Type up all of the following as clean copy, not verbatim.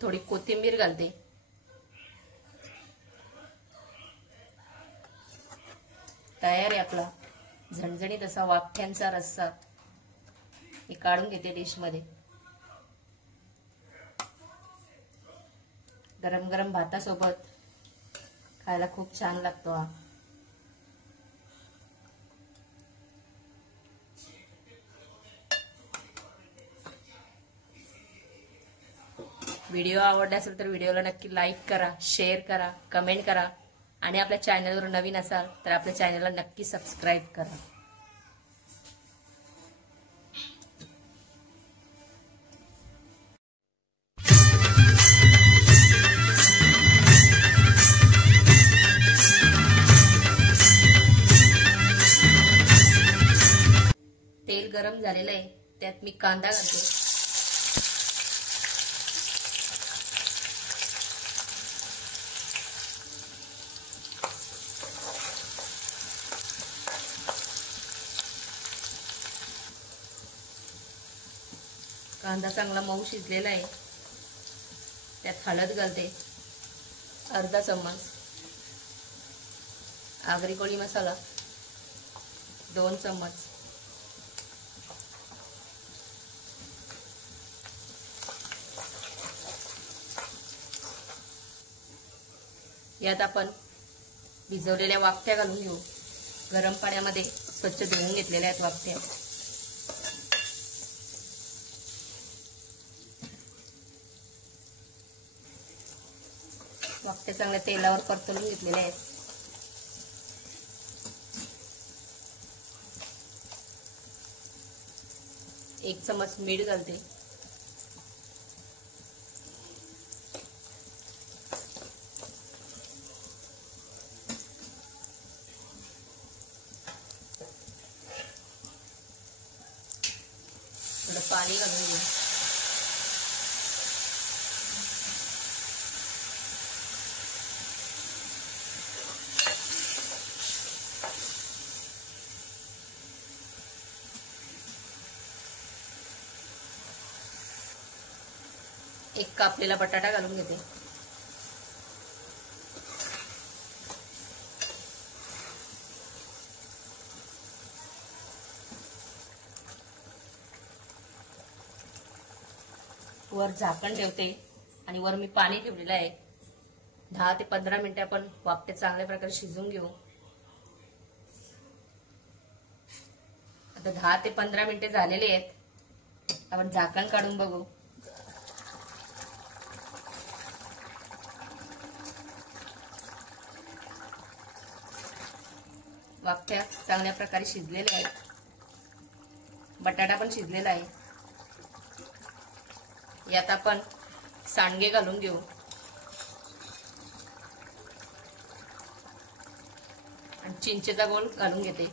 थोडी कोथिंबीर घालते। तयार आहे आपला झणझणीत असा वाफ्यांचा रस्सा। मी काढून घेते डिश मध्ये। गरम गरम भातासोबत खायला खूप छान लागतो हा। व्हिडिओ आवडला असेल तर व्हिडिओला नक्की लाईक करा, शेअर करा, कमेंट करा आणि आपल्या चॅनलवर नवीन असाल तर आपल्या चॅनलला नक्की सबस्क्राईब करा। तेल गरम झालेलं आहे, त्यात मी कांदा घालते। कांदा चांगला मऊ शिजलेला आहे, त्यात हळद घालते अर्धा चम्मच, आगरी कोळी मसाला 2 चम्मच, यात आपण भिजवलेल्या वाफ्या घालून घेऊ। गरम पाण्यामध्ये स्वच्छ धुवून घेतलेल्या आहेत वाफ्या। वाफ्या चांगल्या तेलावर परतवून घेतलेल्या आहेत। एक चम्मच मीठ घालते। थोडं पाणी घालून घेऊ। एक कापलेला बटाटा घालून घेते। वर झाकण ठेवते आणि वर मी पाणी ठेवलेलं आहे। 10 ते 15 मिनिटे आपण वाफे चांगल्या प्रकारे शिजवून घेऊ। आता 10 ते 15 मिनिटे झालेले आहेत। आपण झाकण काढून बघू। वाफ्या चांगल्या प्रकारे शिजलेल्या आहेत, बटाटा पण शिजलेला आहे। यात आपण सांडगे घालून घेऊ। आणि चिंचेचा गोल घालून घेते।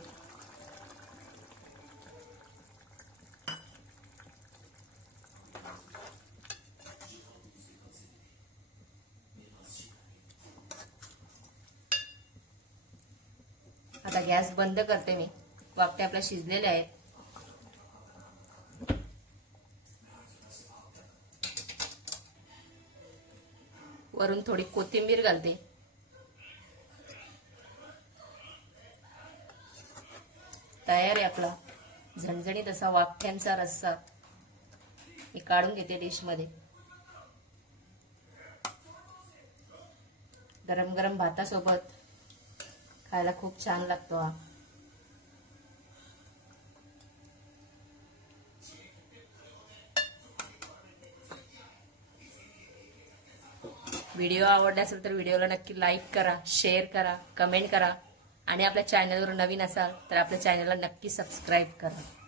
आता गॅस बंद करते मी। वाफे आपल्या शिजलेले आहेत। वरून थोडी कोथिंबीर घालते। तयार आहे आपला झणझणीत असा वाफ्यांचा रस्सा। मी काढून घेते डिश मध्ये। गरम गरम भातासोबत खायला खूप छान लागतो हा। व्हिडिओ आवडला असेल तर व्हिडिओला नक्की लाईक करा, शेअर करा, कमेंट करा आणि आपल्या चॅनलवर नवीन असाल तर आपल्या चॅनलला नक्की सबस्क्राईब करा।